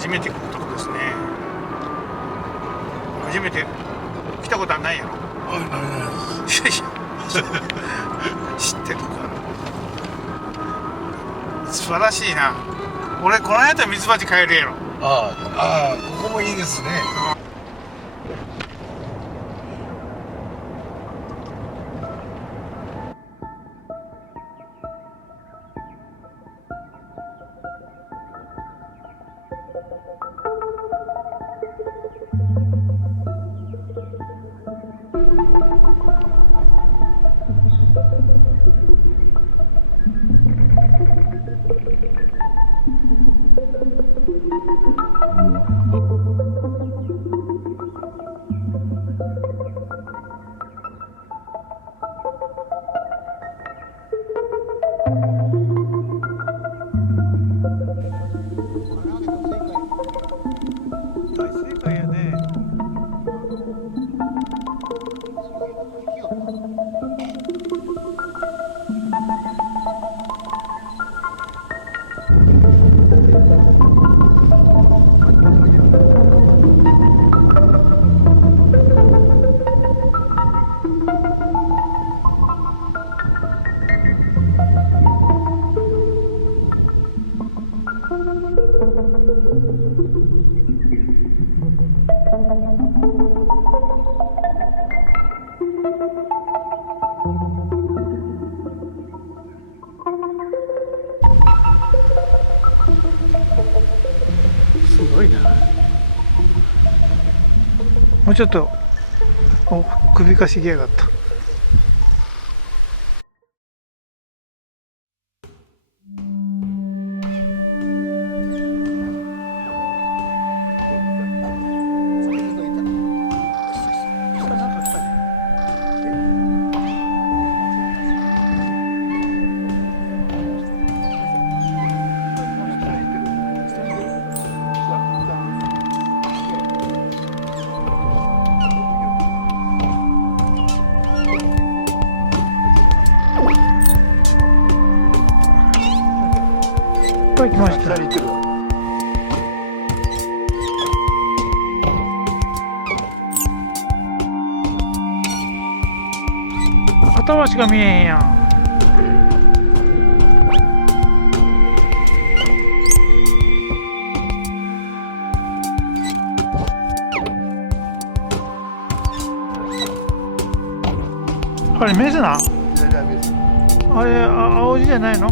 初めて来るとこですね。初めて来たことはないやろ。ないないです。いやいや知ってるか。素晴らしいな。俺この間ミツバチ飼えるやろ。ああ、ここもいいですね。すごいな。もうちょっと首かしげやがった。来ました。頭しか見えへんやん。あれメスな？あれ青字じゃないの？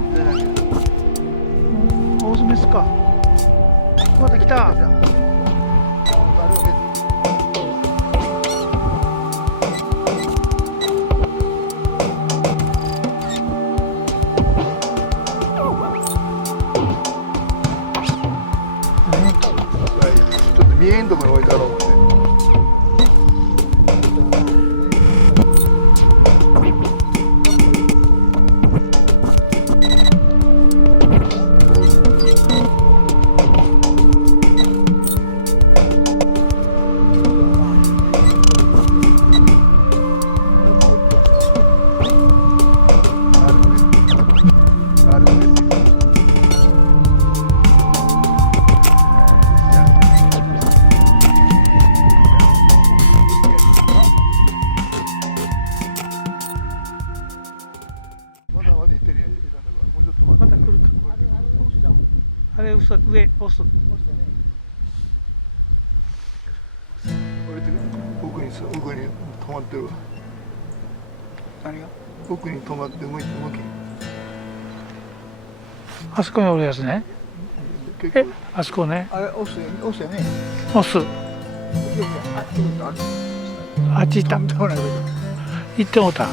オスメスか。また来た。ちょっと見えんとこに置いてあろう思って。また来るか。あれ上押す。奥に止まってるわ。何が？奥に止まって動き。あそこにおるやつね。あそこね。あれ押すよね。押す。あっち行った。行ってもうた。